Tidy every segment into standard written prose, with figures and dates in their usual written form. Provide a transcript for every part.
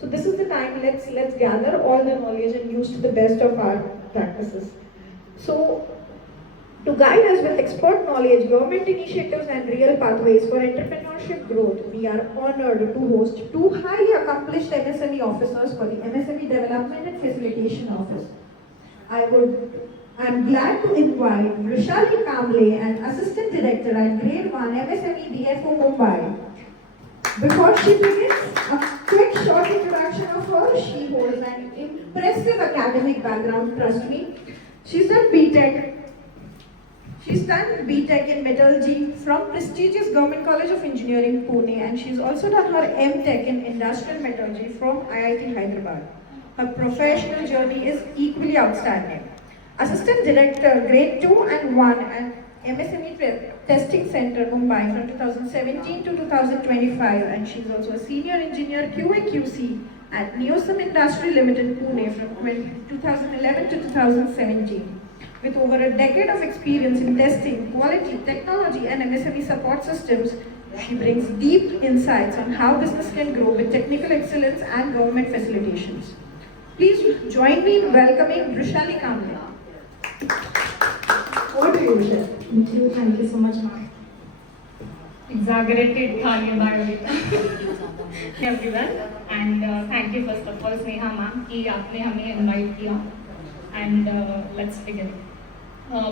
So this is the time, let's gather all the knowledge and use to the best of our practices. So to guide us with expert knowledge, government initiatives and real pathways for entrepreneurship growth, we are honored to host two highly accomplished MSME officers for the MSME Development and Facilitation Office. I'm glad to invite Vrishali Kamble, an Assistant Director at Grade 1 MSME DFO Mumbai. Before she begins, a quick short introduction of her. She holds an impressive academic background, trust me. She's done BTech. She's done BTech in Metallurgy from prestigious Government College of Engineering, Pune, and she's also done her MTech in Industrial Metallurgy from IIT Hyderabad. Her professional journey is equally outstanding. Assistant Director, Grade 2 and 1 at MSME Testing Center, Mumbai from 2017 to 2025, and she's also a Senior Engineer QA/QC at Neosum Industry Limited, Pune from 2011 to 2017. With over a decade of experience in testing, quality, technology, and MSME support systems, she brings deep insights on how business can grow with technical excellence and government facilitations. Please join me in welcoming Vrishali Kamble. Over to you, Vrishali. Thank you so much, ma'am. Exaggerated Thane biodata. Everyone, and thank you first of all, Sneha ma'am, कि आपने हमें invite किया. And let's begin.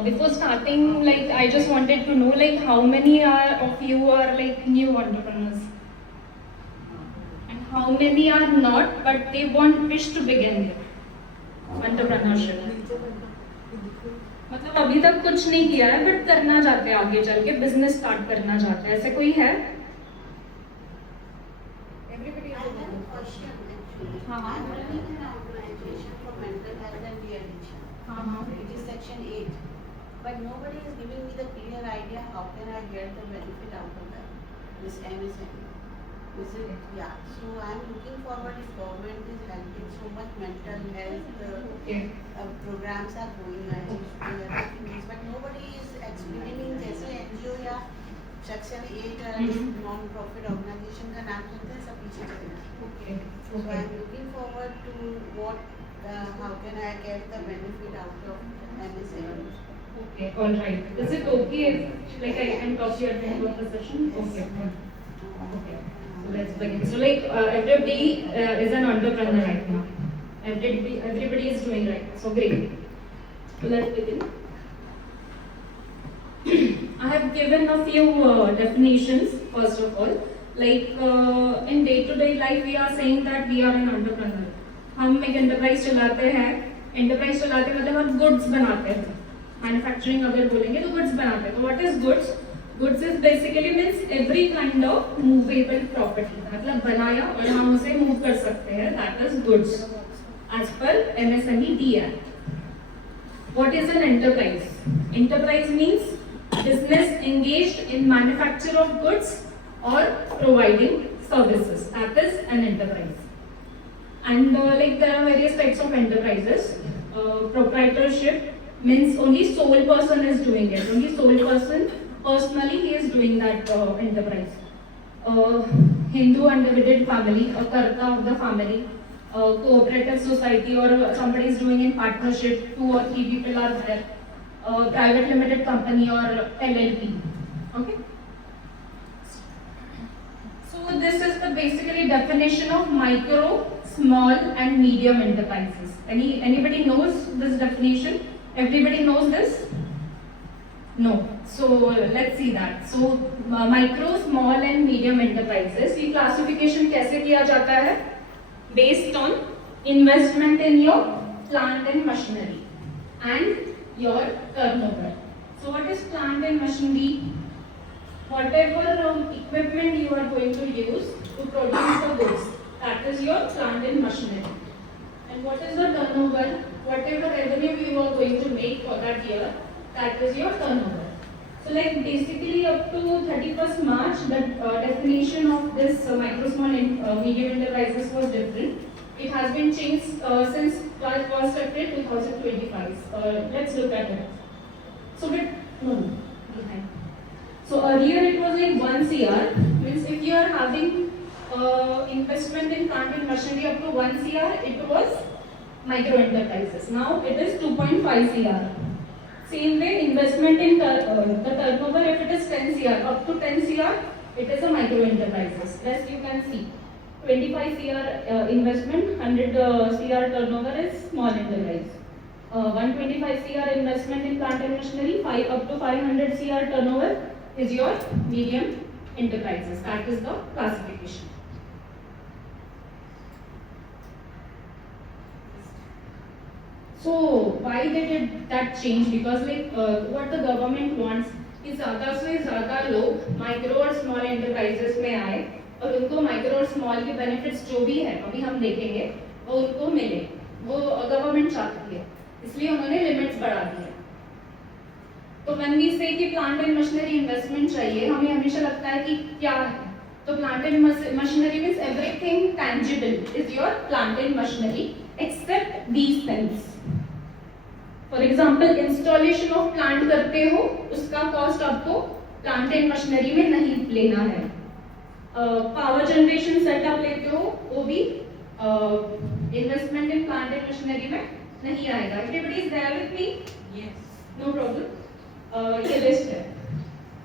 Before starting, like I just wanted to know, like how many of you are like new entrepreneurs, and how many are not, but they wish to begin entrepreneurship. मतलब अभी तक कुछ नहीं किया है but करना चाहते हैं, आगे चल के बिजनेस स्टार्ट करना चाहते हैं, ऐसे कोई है? Everybody has a question actually. हाँ हाँ. I'm running an organization for mental health and de-addiction. हाँ हाँ. It is section 8. But nobody is giving me the clear idea how can I get the benefit out of that, this MSME. Is it, yeah. So I'm looking forward if government is helping so much mental health programs are going ahead, but nobody is explaining जैसे NGO या section 8 non-profit organization का नाम सुनते हैं सब पीछे चले जाते हैं. Okay. So I'm looking forward to what, how can I get the benefit out of MSME. Okay, all right. Is it okay if like I can talk to you at the end of the session? Okay. Okay. So let's begin. So like everybody is an entrepreneur right now. Everybody is doing right. So great. So let's begin. I have given a few definitions first of all. Like in day-to-day life, we are saying that we are an entrepreneur. हम एक enterprise चलाते हैं. Enterprise चलाते मतलब हम goods बनाते हैं. Manufacturing अगर बोलेंगे तो goods बनाते हैं. तो what is goods? Goods is basically means every kind of movable property. मतलब बनाया और हम उसे move कर सकते हैं. That is goods. As per MSME D Act. What is an enterprise? Enterprise means business engaged in manufacture of goods or providing services. That is an enterprise. And like there are various types of enterprises. Proprietorship means only sole person is doing it. Only sole person personally he is doing that enterprise. Hindu undivided family, a karta of the family. Cooperative society or somebody is doing in partnership, 2 or 3 people are there, private limited company or LLP. Okay. So this is the basically definition of micro, small and medium enterprises. Anybody knows this definition? Everybody knows this? No. So let's see that. So micro, small and medium enterprises. ये classification कैसे किया जाता है? Based on investment in your plant and machinery and your turnover. So what is plant and machinery? Whatever equipment you are going to use to produce the goods, that is your plant and machinery. And what is the turnover? Whatever revenue you are going to make for that year, that is your turnover. So like basically up to 31st March, the definition of this micro, small and medium enterprises was different. It has been changed since 1st April 2025. Let's look at it. So So earlier it was like 1 CR, means if you are having investment in plant and machinery up to 1 CR, it was micro enterprises. Now it is 2.5 CR. Same way, investment in the turnover, if it is 10 CR, up to 10 CR, it is a micro enterprises. Rest you can see. 25 CR investment, 100 CR turnover is small enterprise. 125 CR investment in plant and machinery, up to 500 CR turnover is your medium enterprises. That is the classification. So why did that change? Because like what the government wants कि ज़्यादा से ज़्यादा लोग micro और small enterprises में आए और उनको माइक्रो और स्मॉल के बेनिफिट्स जो भी है अभी हम देखेंगे वो उनको मिले, वो गवर्नमेंट चाहती है, इसलिए उन्होंने लिमिट्स बढ़ा दी है। तो व्हेन वी से कि प्लांट एंड मशीनरी इन्वेस्टमेंट चाहिए, हमें हमेशा लगता है कि क्या है, तो plant and machinery means everything tangible is your plant and machinery except these things. For example installation of plant करते हो, उसका कॉस्ट आपको प्लांट एंड मशीनरी में नहीं लेना है। पावर जनरेशन सेटअप लेते हो, वो भी investment in plant and machinery में नहीं आएगा। Everybody is there with me? Yes, no problem. ये लिस्ट है,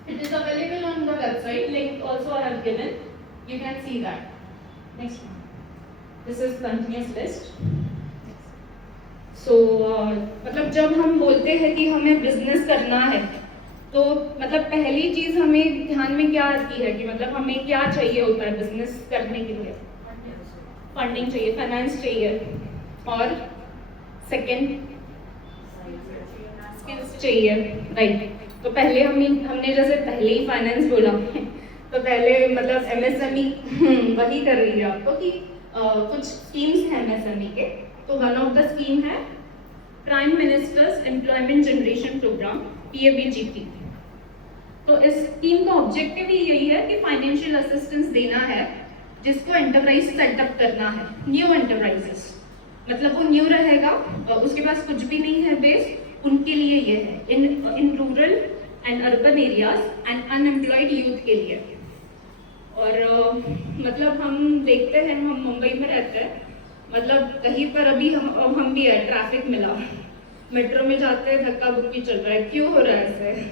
it is available on the website, link also I have given, you can see that. Next one, this is continuous list. So मतलब जब हम बोलते हैं कि हमें business करना है, तो मतलब पहली चीज हमें ध्यान में क्या आती है कि मतलब हमें क्या चाहिए होता है बिजनेस करने के लिए? फंडिंग चाहिए, फाइनेंस चाहिए, और सेकंड स्किल्स चाहिए, राइट। तो पहले हमने जैसे पहले ही फाइनेंस बोला तो पहले मतलब एमएसएमई वही कर रही है आपको कि कुछ स्कीम्स हैं एमएसएमई के। तो वन ऑफ द स्कीम है prime minister's employment generation programme, PMAGP। तो इस स्कीम का ऑब्जेक्टिव ही यही है कि फाइनेंशियल असिस्टेंस देना है जिसको एंटरप्राइज सेटअप करना है, न्यू एंटरप्राइजेस, मतलब वो न्यू रहेगा, उसके पास कुछ भी नहीं है बेस, उनके लिए ये है in rural and urban areas and unemployed youth के लिए। और मतलब हम देखते हैं, हम मुंबई में रहते हैं, मतलब कहीं पर अभी हम भी है, ट्रैफिक मिला, मेट्रो में जाते हैं, धक्का बुक्की चल रहा है, क्यों हो रहा है ऐसे?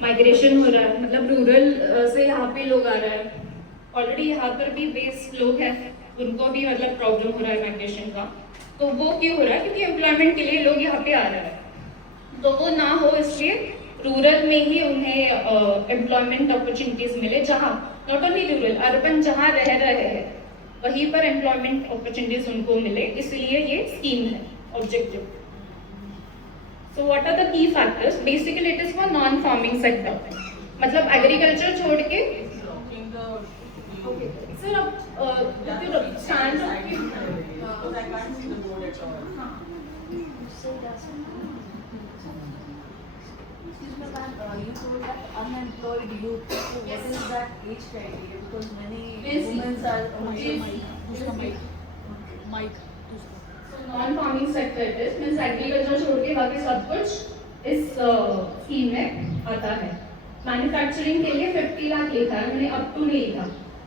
माइग्रेशन हो रहा है, मतलब रूरल से यहाँ पे लोग आ रहे हैं, ऑलरेडी यहाँ पर भी बेस लोग हैं, उनको भी मतलब प्रॉब्लम हो रहा है माइग्रेशन का। तो वो क्यों हो रहा है? क्योंकि एम्प्लॉयमेंट के लिए लोग यहाँ पे आ रहे हैं। तो वो ना हो इसलिए रूरल में ही उन्हें एम्प्लॉयमेंट अपॉर्चुनिटीज मिले, जहाँ नॉट ओनली रूरल, अर्बन जहाँ रह रहे हैं वहीं पर एम्प्लॉयमेंट अपॉर्चुनिटीज उनको मिले, इसलिए ये स्कीम है objective. So what are the key factors? Basically it is for non farming sector, मतलब एग्रीकल्चर छोड़ के। सर अब stand you told that unemployed youth. So Yes. what is that age criteria? Because many Yes. women are non farming sector it is means agriculture छोड़ के बाकी सब कुछ इस स्कीम में आता है। मैन्युफैक्चरिंग के लिए 50 लाख लिखा है, मैंने अप टू नहीं लिखा,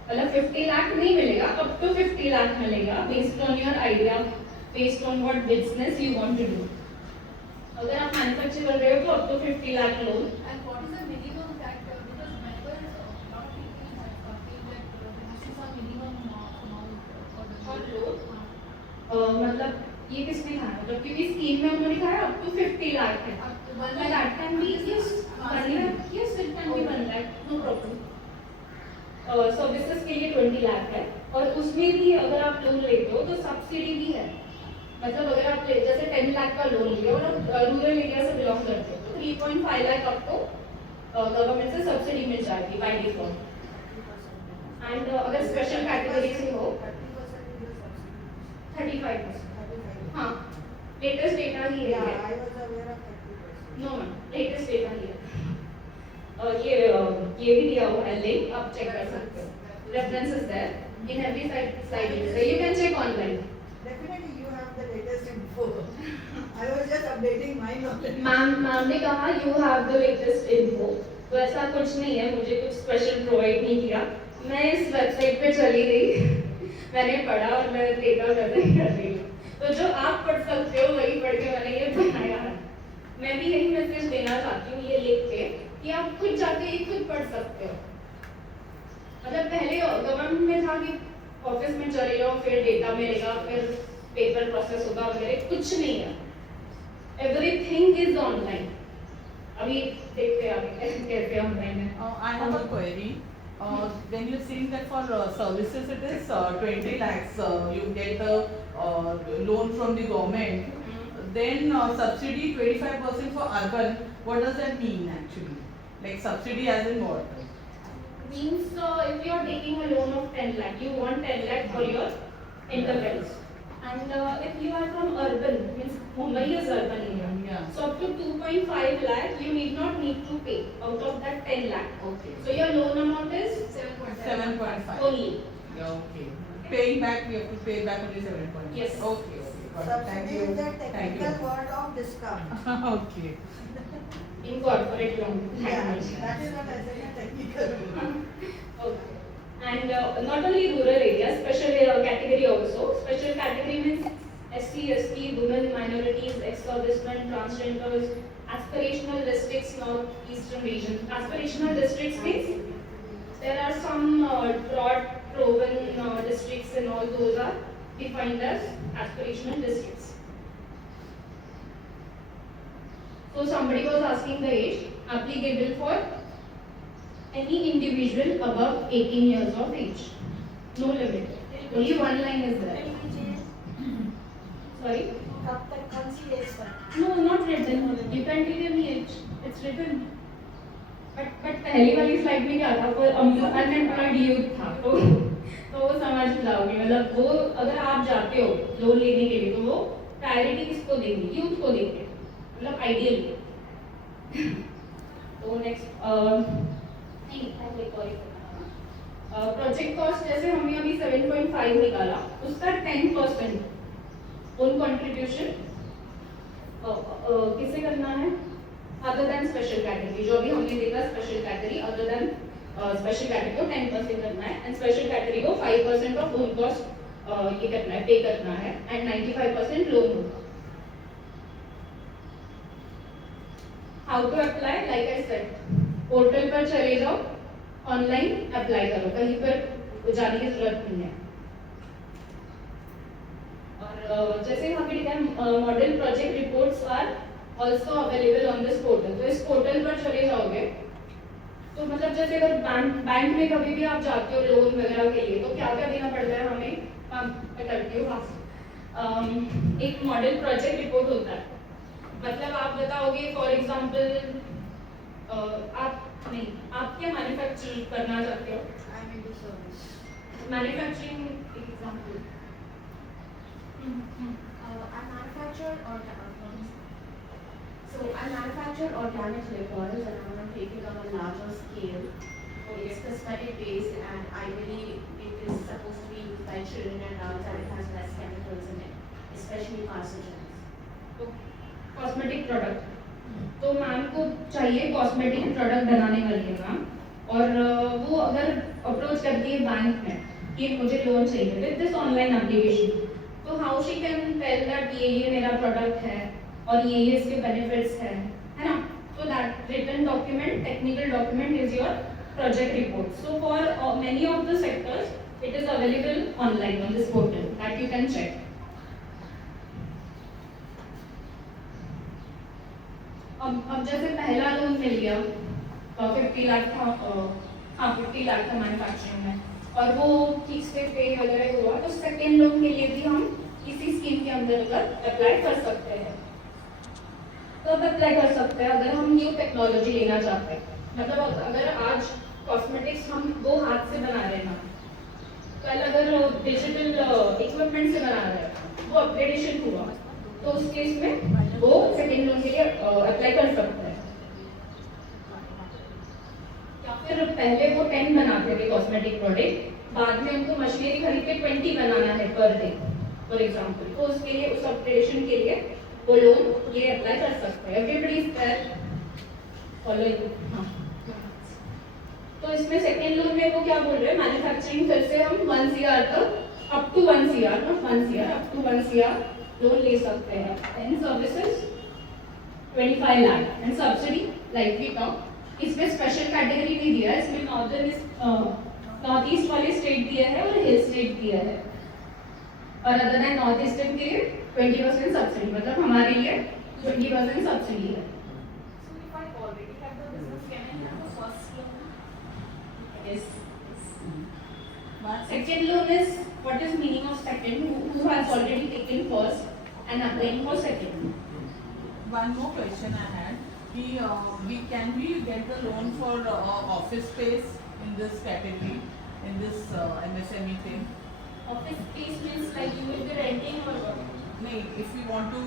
मतलब 50 लाख नहीं मिलेगा, अप टू 50 लाख मिलेगा based on your idea, based on what business you want to do. अगर आप मैन्युफैक्चर कर रहे हो तो up to 50 lakh loan. And what is the minimum that, because members, a lot of people have feel that there has to be some minimum amount for the For loan. loan? मतलब ये किसने कहा? मतलब क्योंकि स्कीम में उन्होंने कहा up to 50 lakh है, One but that can be yes, yes it can be 1 lakh, no problem। Services के लिए 20 लाख है, और उसमें भी अगर आप लोन लेते हो तो सब्सिडी भी है, मतलब अगर आप जैसे 10 लाख का लोन लिया और आप रूरल एरिया से बिलोंग करते हो तो 3.5 लाख आपको गवर्नमेंट से सब्सिडी मिल जाएगी बाय डिफॉल्ट। एंड अगर स्पेशल कैटेगरी से हो 35%। हाँ, लेटेस्ट डेटा ही है, नो मैम, लेटेस्ट डेटा ही है। ये भी दिया हुआ है लिंक, आप चेक कर सकते हो, references there in every slide, you can check online. Definitely you have the latest info. I was just updating my knowledge. Ma'am ने कहा you have the latest info, तो ऐसा कुछ नहीं है, मुझे कुछ स्पेशल प्रोवाइड नहीं किया, मैं इस वेबसाइट पे चली गई, मैंने पढ़ा और मैं डेटा गैदर कर रही हूँ। तो जो आप पढ़ सकते हो वही पढ़ के मैंने ये बनाया है। मैं भी यही मैसेज देना चाहती हूँ ये लिख के कि आप खुद जाके ये खुद पढ़ सकते हो। मतलब पहले गवर्नमेंट में था कि ऑफिस में चले जाओ, फिर डेटा मिलेगा, फिर पेपर प्रोसेस होगा वगैरह, कुछ नहीं है। Everything is online. अभी देखते हैं आगे कैसे ऑनलाइन है। I have a query. When you're saying that for services it is 20 lakhs, you get a loan from the government, then subsidy 25% for urban. What does that mean actually? Like subsidy as in what? Means if you are taking a loan of 10 lakh, you want 10 lakh for your enterprise. And if you are from urban, means Mumbai is urban area. Yeah. So up to 2.5 lakh, you need to pay out of that 10 lakh. Okay. So your loan amount is 7.5. only. Yeah, okay. Paying back, we have to pay back only 7.5. Yes. Okay, okay. Got it. Thank Subsidy you. is the Thank technical you. word of discount. Okay. Incorporate loan. Yeah, that is what I said, a technical word. Okay. And not only rural areas, special category also. Special category means SC, ST, women, minorities, ex-servicemen, transgenders, aspirational districts, northeastern region. Aspirational districts means there are some broad proven districts and all those are defined as aspirational districts. So somebody was asking the age applicable for any individual above 18 years of age. No limit. Only one line is there. Sorry? No, not written. You can tell me age. It's written. But पहली वाली slide में क्या था? वो unemployed youth था, तो वो समझ जाओगे। मतलब वो अगर आप जाते हो लोन लेने के लिए तो वो प्रायोरिटी किसको देंगे? यूथ को देंगे, मतलब आइडियल। तो नेक्स्ट प्रोजेक्ट कॉस्ट जैसे हमने अभी 7.5 निकाला, उसका 10% ओन कंट्रीब्यूशन किसे करना है? अदर देन स्पेशल कैटेगरी, जो भी हमने देखा special category, other than special category को 10% करना है एंड स्पेशल कैटेगरी को 5% ऑफ ओन कॉस्ट ये करना है, पे करना है एंड 95% लोन होगा। How to apply? Like I said, portal पर चले जाओ, ऑनलाइन अप्लाई करो, कहीं पर जाने की जरूरत नहीं है। और जैसे यहाँ पे लिखा है model project reports are also available on this portal. तो इस पोर्टल पर चले जाओगे तो मतलब जैसे अगर बैंक में कभी भी आप जाते हो लोन वगैरह के लिए तो क्या क्या देना पड़ता है हमें? मैं करती हूँ। एक मॉडल प्रोजेक्ट रिपोर्ट होता है, मतलब आप बताओगे फॉर एग्जांपल आप क्या मैन्युफैक्चर करना चाहते हो? I'm into service. Manufacturing example. I manufacture organic liquors and I want to take it on a larger scale. It's cosmetic based and ideally it is supposed to be used by children and adults and it has less chemicals in it, especially carcinogens. Cosmetic product, तो ma'am को चाहिए cosmetic product बनाने वाली है ma'am, और वो अगर approach करती है बैंक में कि मुझे लोन चाहिए विद दिस ऑनलाइन एप्लीकेशन, तो how she can tell that ये मेरा प्रोडक्ट है और ये इसके बेनिफिट्स है ना? So that written document, technical document is your project report. So for many of the sectors, it is available online on this portal that you can check. अब जैसे पहला लोन मिल गया, 50 लाख था, 50 लाख था मैन्युफैक्चरिंग में, और वो ठीक से पे वगैरह हुआ, तो सेकेंड लोन के लिए भी हम इसी स्कीम के अंदर अप्लाई कर सकते हैं। तो अब अप्लाई कर सकते हैं अगर हम न्यू टेक्नोलॉजी लेना चाहते हैं, मतलब अगर आज कॉस्मेटिक्स हम वो हाथ से बना रहे हैं ना, कल अगर डिजिटल इक्विपमेंट से बना रहे हैं, वो अपग्रेडेशन हुआ, तो उस केस में वो सेकेंड लोन के लिए अप्लाई कर सकते हैं। या फिर पहले वो 10 बनाते थे कॉस्मेटिक प्रोडक्ट, बाद में उनको मशीनरी खरीद के 20 बनाना है पर डे फॉर एग्जाम्पल, तो उसके लिए उस अपग्रेडेशन के लिए वो लोग ये अप्लाई कर सकते हैं। Everybody is there following. हाँ, तो इसमें सेकेंड लोन में वो क्या बोल रहे हैं, मैन्युफैक्चरिंग फिर से हम 1 CR तक up to 1 CR not 1 CR up to 1 CR loan ले सकते हैं. And services 25 lakh and subsidy like we talk. इसमें स्पेशल कैटेगरी नहीं दिया है, इसमें नॉर्थ ईस्ट वाले स्टेट दिया है और हिल स्टेट दिया है. और अदर देन नॉर्थ ईस्टर्न के लिए 20% सब्सिडी, मतलब हमारे लिए 20% सब्सिडी है. So if I already have the business, can I have a first loan? Yes. One Second loan is, what is meaning of second? Who has already taken first and applying for second? more question I had. We can we get the loan for office space in this category, in this MSME thing? Office space means like you will be renting or what? No, if we want to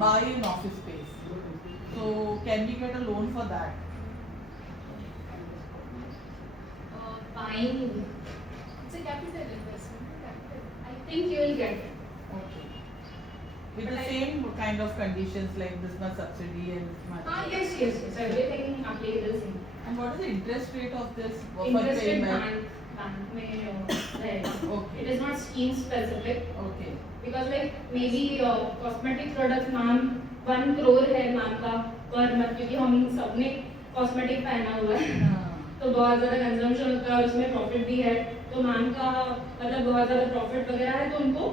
buy an office space, so can we get a loan for that? Buying, It's a capital investment, capital. I think you will get. Okay. With the same kind of conditions like this much subsidy and this much. Yes, yes, yes. Everything applicable same. And what is the interest rate of this? for Interest rate payment? bank में रहेगा. Okay. It is not scheme specific Okay. because like maybe cosmetic products नाम 1 crore है ma'am का per month, क्योंकि हम सबने cosmetic पहना हुआ है तो बहुत ज़्यादा कंजम्पशन होता है और उसमें प्रॉफिट भी है. तो मैम का मतलब बहुत ज़्यादा प्रॉफिट वगैरह है तो उनको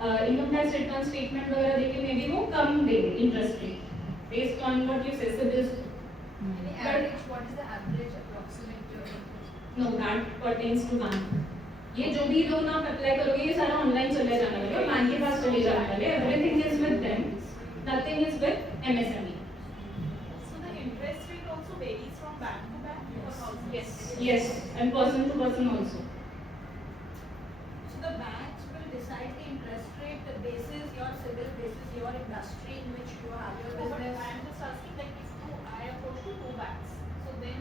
इनकम टैक्स रिटर्न स्टेटमेंट वगैरह देके में भी वो कम देंगे interest rate based on what you say CIBIL. Any average, what is the average approximate no that pertains to bank. ये जो भी लोन आप अप्लाई करोगे ये सारा ऑनलाइन चले जाने वाला है, बैंक के पास चले जाने वाले. Everything is with them, nothing is with MSME. So the interest rate also varies from bank to bank? Or how is it? Yes, and person to person also. So the banks will decide the interest rate basis your civil, basis your industry in which you have your No, but business. I am just asking, like if I approach to 2 banks, so then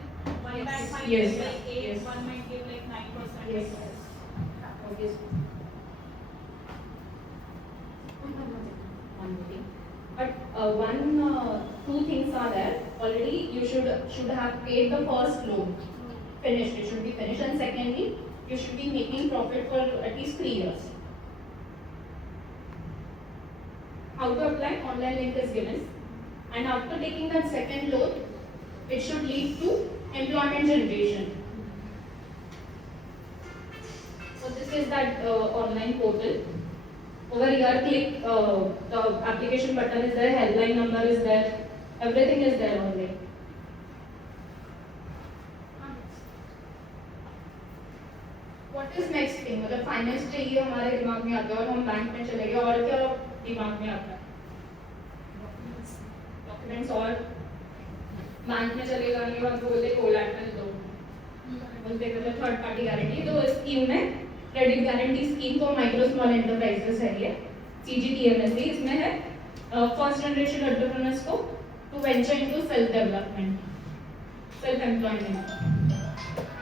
one Yes, bank might yes, give like 8, yes. one might give like 9%. Yes, obviously. One thing. But two things are there. Already you should have paid the first loan. Finished. It should be finished. And secondly, you should be making profit for at least 3 years. How to apply? Online link is given. And after taking that second loan, it should lead to employment generation. So this is that online portal. Over here, click the application button is there, helpline number is there, everything is there only. What is next thing? मतलब finance चाहिए हमारे दिमाग में आता है और हम bank में चले गए और क्या दिमाग में आता है? डॉक्यूमेंट्स और बैंक में चले जाने के बाद बोलते कोलैटरल दो, बोलते मतलब थर्ड पार्टी गारंटी. तो इस स्कीम में credit guarantee scheme for micro small enterprises है ये CGTMSE. इसमें है फर्स्ट जनरेशन एंटरप्रेन्योर्स को to venture into self development, self employment.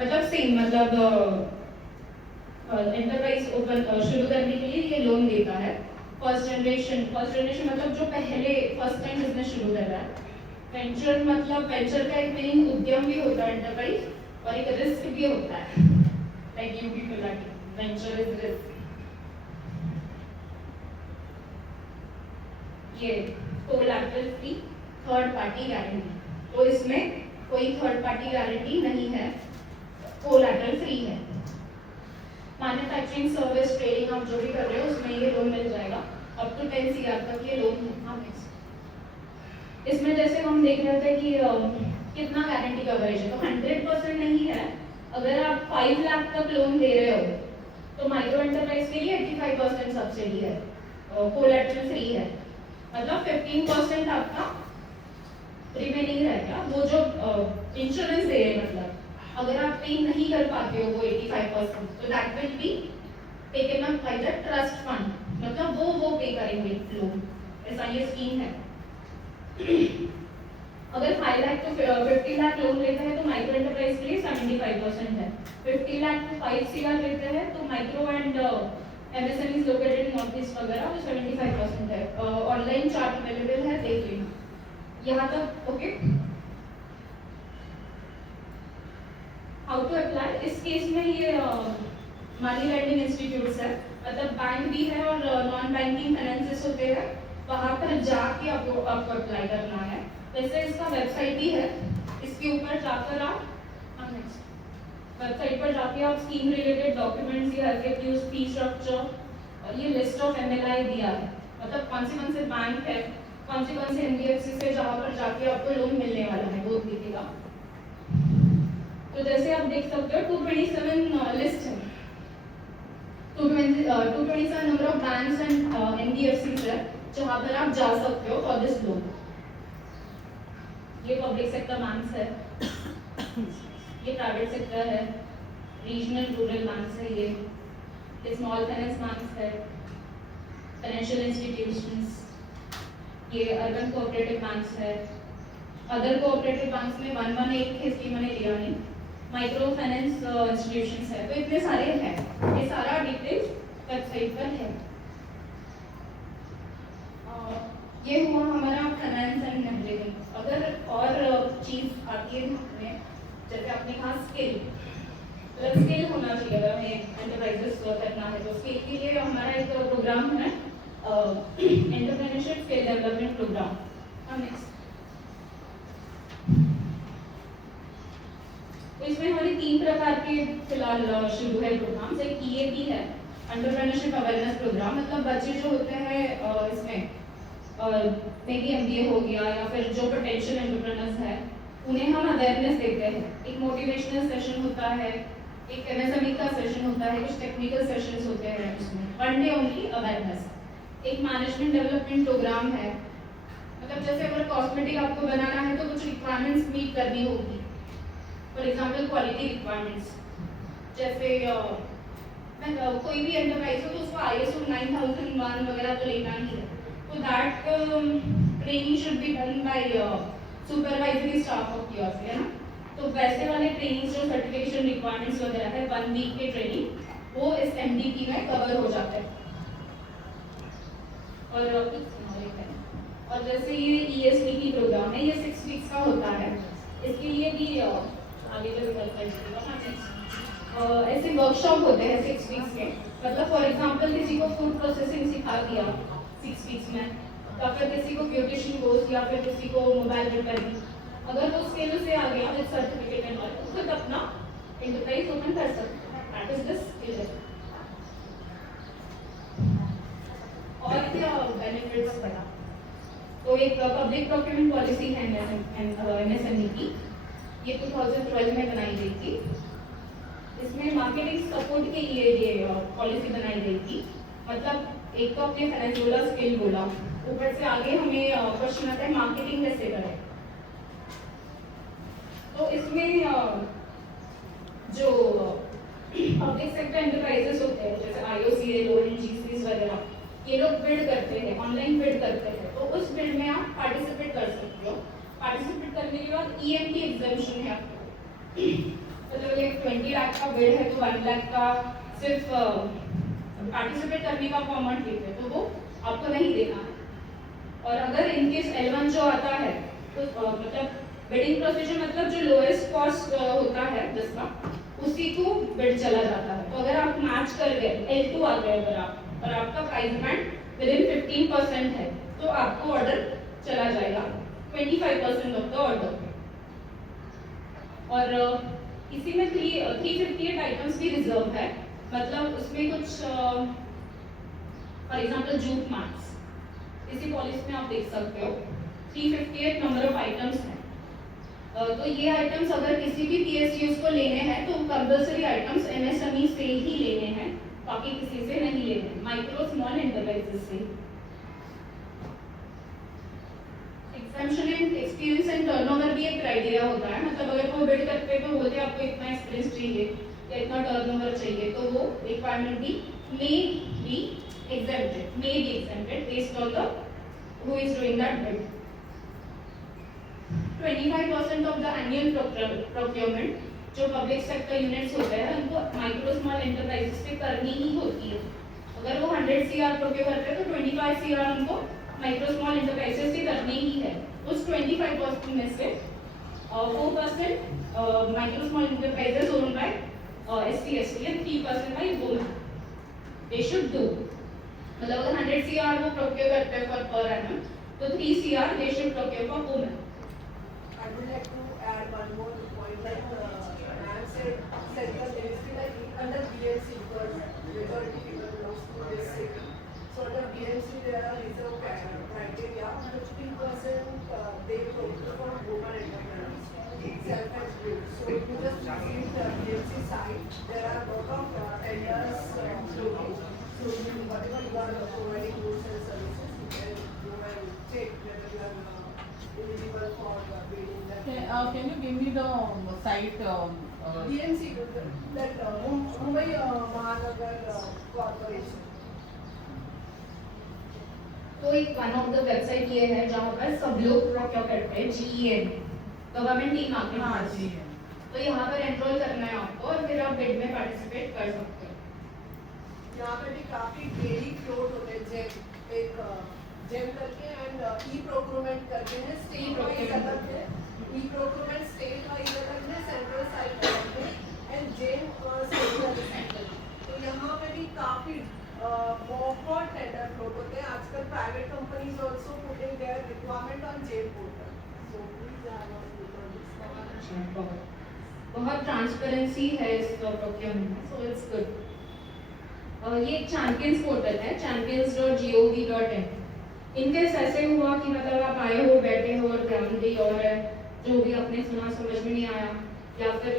मतलब सेम मतलब एंटरप्राइज ओपन शुरू करने के लिए ये लोन देता है. फर्स्ट जनरेशन मतलब जो पहले फर्स्ट टाइम बिजनेस शुरू कर रहा है. वेंचर मतलब वेंचर का एक मीनिंग उद्यम भी होता है एंटरप्राइज, और एक रिस्क भी होता है. Like you people are venture is risk. ये collateral free third party guarantee. तो इसमें कोई थर्ड पार्टी गारंटी नहीं है, कोलैटरल फ्री है. मैन्युफैक्चरिंग सर्विस ट्रेडिंग आप जो भी कर रहे हो उसमें ये लोन मिल जाएगा. अप टू 10 CR तक ये लोन है. इसमें जैसे हम देख रहे थे कि कितना गारंटी कवरेज है, तो 100% नहीं है. अगर आप 5 लाख तक लोन दे रहे हो तो माइक्रो एंटरप्राइज के लिए 85% सब्सिडी है, कोलैटरल फ्री है. मतलब 15% आपका रिमेनिंग रहेगा. वो जो इंश्योरेंस दे रहे हैं मतलब अगर आप पे नहीं कर पाते हो वो 85%, तो that will be taken up by the trust fund. मतलब वो पे करेंगे लोन. ऐसा ये स्कीम है. अगर 5 लाख तो 50 लाख लोन लेते हैं तो माइक्रो एंटरप्राइज के लिए 75% है. 50 लाख तो 5 CR लेते हैं तो micro and MSME located in north east वगैरह तो 75% है. ऑनलाइन चार्ट अवेलेबल है, देख लेना. यहाँ तक ओके. How इस केस में ये मनी लेंडिंग इंस्टीट्यूट्स है, मतलब बैंक भी है और नॉन बैंकिंग फाइनेंसेस होते हैं, वहाँ पर जाके आपको अप्लाई करना है। वैसे इसका वेबसाइट भी है, इसके ऊपर जाकर आप वेबसाइट पर जाके आप स्कीम रिलेटेड डॉक्यूमेंट्स, ये एफएक्यूज, फी स्ट्रक्चर और ये लिस्ट ऑफ एमएलआई दिया है, मतलब कौन से बैंक है, कौन से एनबीएफसी से जहाँ पर जाके आपको लोन मिलने वाला है वो दिखेगा। तो जैसे आप देख सकते हो 227 लिस्ट है, 227 number of banks and NBFC है जहाँ पर आप जा सकते हो फॉर दिस लोन। ये पब्लिक सेक्टर बैंक्स है, ये प्राइवेट सेक्टर है, रीजनल रूरल बैंक्स है, ये स्मॉल फाइनेंस बैंक्स है, फाइनेंशियल इंस्टीट्यूशंस, ये अर्बन कोऑपरेटिव बैंक्स है, अदर कोऑपरेटिव बैंक्स में 118 की स्कीम मैंने लिया नहीं, माइक्रो फाइनेंस इंस्टीट्यूशंस है, तो इतने सारे हैं, ये सारा डिटेल्स वेबसाइट पर है। ये हुआ हमारा फाइनेंस एंड एवरीथिंग। अगर और चीज आती है हमें, जैसे आपने कहा स्किल, मतलब स्किल होना चाहिए अगर हमें एंटरप्राइजेस करना है, तो स्किल के लिए हमारा एक प्रोग्राम है entrepreneurship skill development programme. Next, तो इसमें हमारे 3 प्रकार के फिलहाल शुरू है प्रोग्राम। एक EAP है, एंटरप्रेन्योरशिप अवेयरनेस प्रोग्राम, मतलब बच्चे जो होते हैं इसमें मे बी MBA हो गया या फिर जो पोटेंशियल एंटरप्रेन्योर्स है उन्हें हम अवेयरनेस देते हैं। एक मोटिवेशनल सेशन होता है, एक MSME का सेशन होता है, कुछ टेक्निकल सेशंस होते हैं उसमें, 1 डे ओनली अवेयरनेस। एक मैनेजमेंट डेवलपमेंट प्रोग्राम है, मतलब जैसे अगर कॉस्मेटिक आपको बनाना है तो कुछ रिक्वायरमेंट्स मीट करनी होगी, फॉर एग्जाम्पल क्वालिटी रिक्वायरमेंट्स, जैसे कोई भी एंटरप्राइज हो तो उसको ISO 9001 वगैरह तो लेना ही है, तो that training should be done by supervisory staff of yours, है ना। तो वैसे वाले ट्रेनिंग जो सर्टिफिकेशन रिक्वायरमेंट्स वगैरह है 1 वीक के ट्रेनिंग वो इस MDP में कवर हो जाता है। और जैसे ये ESDP प्रोग्राम है, ये 6 वीक्स का होता है, इसके लिए भी आगे ऐसे वर्कशॉप होते हैं 6 वीक्स के, मतलब फॉर एग्जांपल किसी को फूड प्रोसेसिंग सिखा दिया 6 वीक्स में, या फिर किसी को ब्यूटिशियन कोर्स, या फिर किसी को मोबाइल रिपेयरिंग, अगर वो स्किल से आ गया विद सर्टिफिकेट एंड ऑल, तो खुद अपना एंटरप्राइज ओपन कर सकते हैं। That is the skill. और क्या बेनिफिट्स बता, तो एक पब्लिक प्रोक्योरमेंट पॉलिसी है MSME की, ये 2012 में बनाई गई थी। इसमें मार्केटिंग सपोर्ट के लिए ये पॉलिसी बनाई गई थी, मतलब एक तो अपने फाइनेंस बोला, स्किल बोला, ऊपर से आगे हमें क्वेश्चन आता है मार्केटिंग कैसे करें। तो इसमें जो पब्लिक सेक्टर एंटरप्राइजेस होते हैं जैसे IOCL, ONGCs वगैरह, ये लोग बिड करते हैं, ऑनलाइन बिड करते हैं, तो उस बिड में आप पार्टिसिपेट कर सकते हो। पार्टिसिपेट करने के बाद EMT एग्जामिशन है आपको, मतलब एक 20 लाख का बिड है तो 1 लाख का सिर्फ पार्टिसिपेट करने का अमाउंट देते हैं, तो वो आपको नहीं देना है। और अगर इनकेस L1 जो आता है तो मतलब बिडिंग प्रोसीजर, मतलब जो लोएस्ट कॉस्ट होता है जिसका, उसी को बिड चला जाता है। तो अगर आप मैच कर गए, L2 आ गए अगर आप, और आपका प्राइस बैंड विदिन 15% है, तो आपको ऑर्डर चला जाएगा 25% ऑफ द ऑर्डर। और इसी में 358 आइटम्स भी रिजर्व है, मतलब उसमें कुछ फॉर एग्जाम्पल जूट मार्क्स, इसी पॉलिसी में आप देख सकते हो 358 नंबर ऑफ आइटम्स हैं। तो ये आइटम्स अगर किसी भी PSUs को लेने हैं तो कंपल्सरी आइटम्स MSME से ही लेने हैं, बाकी किसी से नहीं लेने हैं, माइक्रो स्मॉल एंटरप्राइजेस से। Exemption and experience and turnover भी एक क्राइटेरिया होता है, मतलब अगर वो बिड करते हैं तो बोलते हैं आपको इतना एक्सपीरियंस चाहिए या इतना टर्नओवर चाहिए, तो वो रिक्वायरमेंट भी may be exempted based on the who is doing that bid. 25% of the annual procurement जो पब्लिक सेक्टर यूनिट्स होते हैं उनको माइक्रो स्मॉल एंटरप्राइजेस पे करनी ही होती है। अगर वो 100 CR प्रोक्योर करते हैं तो 25 CR उनको माइक्रो स्मॉल एंटरप्राइजेस से करनी ही है। उस 25% में से 4% micro small enterprises owned by SC ST and 3% by women. They should do. मतलब अगर 100 CR वो procure करते हैं per annum, तो 3 CR they should procure for women. I would like to add one more point, like ma'am said central ministry, like under BMC, because majority people belongs to this city. So under BMC there are reserve criteria, 50% they procure for women entrepreneurs, self-employed. So if you just visit the BMC site, there are lot of tenders floating. So whatever you are providing goods and services, you can go and check whether you are eligible for bidding that. Can you give me the site? BMC, that Mumbai Mahanagar Corporation. तो एक one of the website ये है जहाँ पर सब लोग procure करते हैं, GEM, गवर्नमेंट ई मार्केट। हाँ जी। तो यहाँ पर एनरोल करना है आपको और फिर आप बिड में पार्टिसिपेट कर सकते हो। यहाँ पे भी काफी डेली फ्लोट होते हैं, जेम करके एंड ई प्रोक्योरमेंट करके हैं, स्टेट वाइज अलग है, ई प्रोक्योरमेंट स्टेट वाइज अलग है, सेंट्रल साइड अलग है एंड जेम सेंट्रल। तो यहाँ पे भी काफी बहुत टेंडर फ्लोट होते हैं। आजकल private companies also putting their requirement on GeM portal. So please have बहुत ट्रांसपेरेंसी है इस प्रोक्योरमेंट में, सो इट्स गुड। ये एक चैंपियंस पोर्टल है, champions.gov.in। इनकेस ऐसे हुआ कि मतलब आप आए हो, बैठे हो और ध्यान दी और जो भी आपने सुना समझ में नहीं आया, या फिर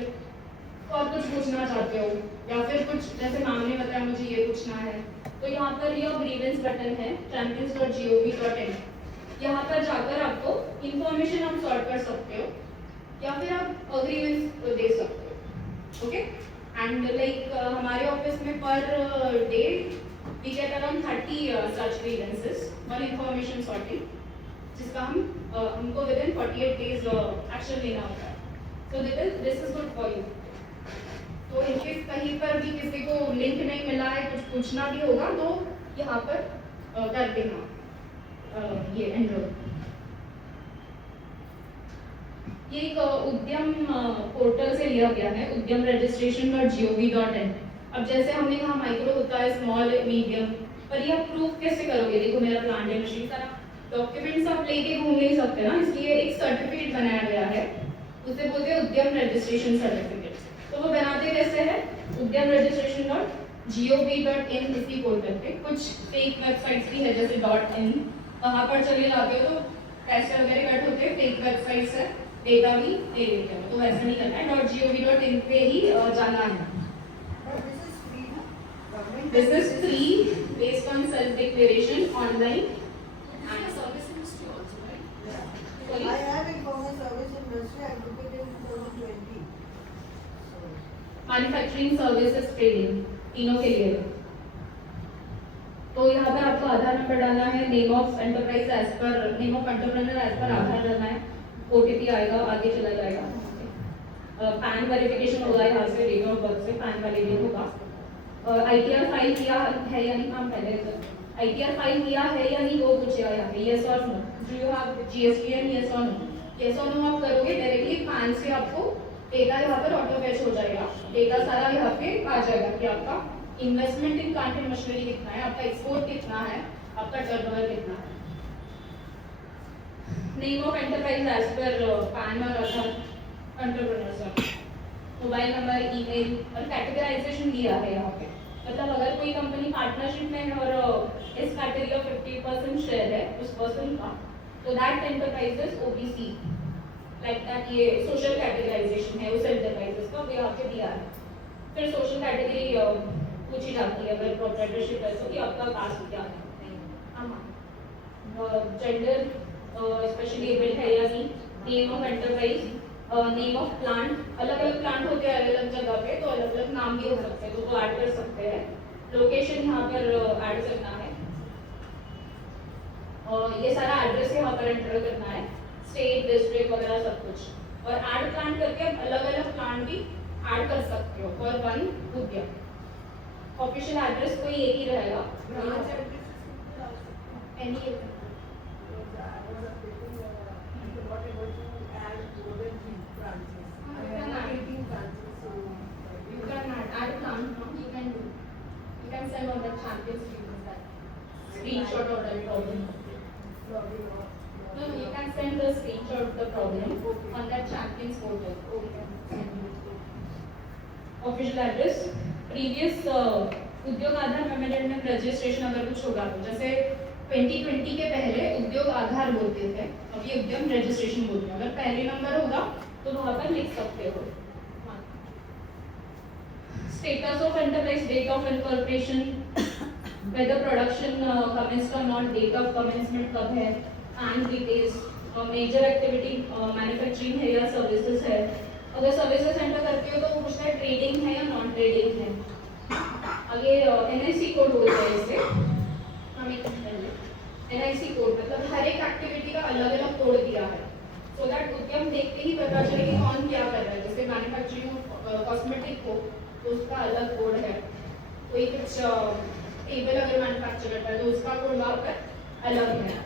और कुछ पूछना चाहते हो, या फिर कुछ जैसे मैम ने बताया मुझे ये पूछना है, तो यहाँ पर ये ग्रीवेंस बटन है champions.gov.in। यहाँ पर जाकर आपको इंफॉर्मेशन आप सॉर्ट कर सकते हो या फिर आप ग्रीवेंस दे सकते हो। ओके, एंड लाइक हमारे ऑफिस में per day we get around 30 such grievances और इंफॉर्मेशन सॉर्टिंग, जिसका हमको विद इन 48 डेज एक्शन लेना होता है। So this is good for you. तो इनकेस कहीं पर भी किसी को लिंक नहीं मिला है, कुछ पूछना भी होगा तो यहाँ पर कर देना ये एनरोल। ये एक उद्यम पोर्टल से लिया गया है, उद्यम registration.gov.in। अब जैसे हमने कहा माइक्रो होता है, स्मॉल, मीडियम, पर ये आप प्रूफ कैसे करोगे? देखो मेरा प्लांट है, मशीन सारा डॉक्यूमेंट्स आप लेके घूम नहीं सकते ना, इसलिए एक सर्टिफिकेट बनाया गया है, उसे बोलते हैं उद्यम रजिस्ट्रेशन सर्टिफिकेट। तो वो बनाते कैसे हैं? उद्यम registration.gov.in इसी पोर्टल पे। कुछ फेक वेबसाइट्स भी है जैसे .in, वहाँ पर चले जाते हो तो पैसे वगैरह कट होते हैं, फेक वेबसाइट्स है, डेटा भी ले लेते हो, तो वैसा नहीं करना है। .gov.in पे ही जाना है। This is free based on self declaration online. Service industry also, right? I have informal service industry. I took it in 2020. Manufacturing services trading, तीनों के लिए। तो यहाँ पर आपको आधार नंबर डालना है, name of enterprise as per, name of entrepreneur as per Aadhaar डालना है, OTP आएगा, आगे चला जाएगा। पैन वेरिफिकेशन होगा यहाँ से, डेट ऑफ बर्थ से पैन वैलिडेट होगा। ITR फाइल किया है या नहीं, हम पहले ITR फाइल किया है या नहीं वो पूछेगा यहाँ पे, येस और no. Do you have GSTN, yes और नो? येस और नो आप करोगे डायरेक्टली पैन से आपको डेटा यहाँ पर ऑटो फैच हो जाएगा, डेटा सारा यहाँ पे आ जाएगा कि आपका investment in plant and machinery कितना है, आपका एक्सपोर्ट कितना है, आपका टर्नओवर कितना है। Name of enterprise as per PAN और Aadhaar entrepreneur, mobile number, email और कैटेगराइजेशन दिया है यहाँ पे। मतलब अगर कोई कंपनी पार्टनरशिप में है और इस कैटेगरी का 50% शेयर है उस पर्सन का, तो that enterprise is OBC, like that. ये सोशल कैटेगराइजेशन है उस एंटरप्राइजेस का, यहाँ पे दिया है। फिर सोशल कैटेगरी पूछी जाती है अगर प्रोप्राइटरशिप है तो कि आपका कास्ट क्या है, जेंडर स्पेशली एबल्ड है या नहीं, name of enterprise, name of plant, अलग अलग प्लांट होते हैं अलग अलग जगह पे, तो अलग अलग नाम भी हो सकते हैं, तो वो ऐड कर सकते हैं। लोकेशन यहाँ पर ऐड करना है, और ये सारा एड्रेस यहाँ पर एंटर करना है, स्टेट, डिस्ट्रिक्ट वगैरह सब कुछ। और ऐड प्लांट करके आप अलग अलग प्लांट भी ऐड कर सकते हो फॉर वन उद्यम। ऑफिशियल एड्रेस कोई एक ही रहेगा, any champions students that screenshot of that problem. No, you can send the screenshot of the problem on that champions portal. Official address, previous उद्योग आधार मेमोरेंडम रजिस्ट्रेशन अगर कुछ होगा तो जैसे 2020 के पहले उद्योग आधार बोलते थे, अब ये उद्यम रजिस्ट्रेशन बोलते हैं। अगर पहले नंबर होगा तो वहाँ पर लिख सकते हो। Status of enterprise, date of incorporation, whether production commenced or not, date of commencement कब है, and details, major activity manufacturing है या services है। अगर सर्विसेज एंटर करते हो तो वो पूछता है ट्रेडिंग है या नॉन ट्रेडिंग है। आगे NIC कोड बोलते हैं इसे, हम एक NIC कोड मतलब हर एक एक्टिविटी का अलग अलग कोड दिया है, सो दैट उद्यम देखते ही पता चले कि कौन क्या कर रहा है। जैसे मैन्युफैक्चरिंग कॉस्मेटिक हो तो उसका अलग कोड है, कोई कुछ टेबल अगर मैन्युफैक्चर करता है तो उसका कोड वहाँ पर अलग है।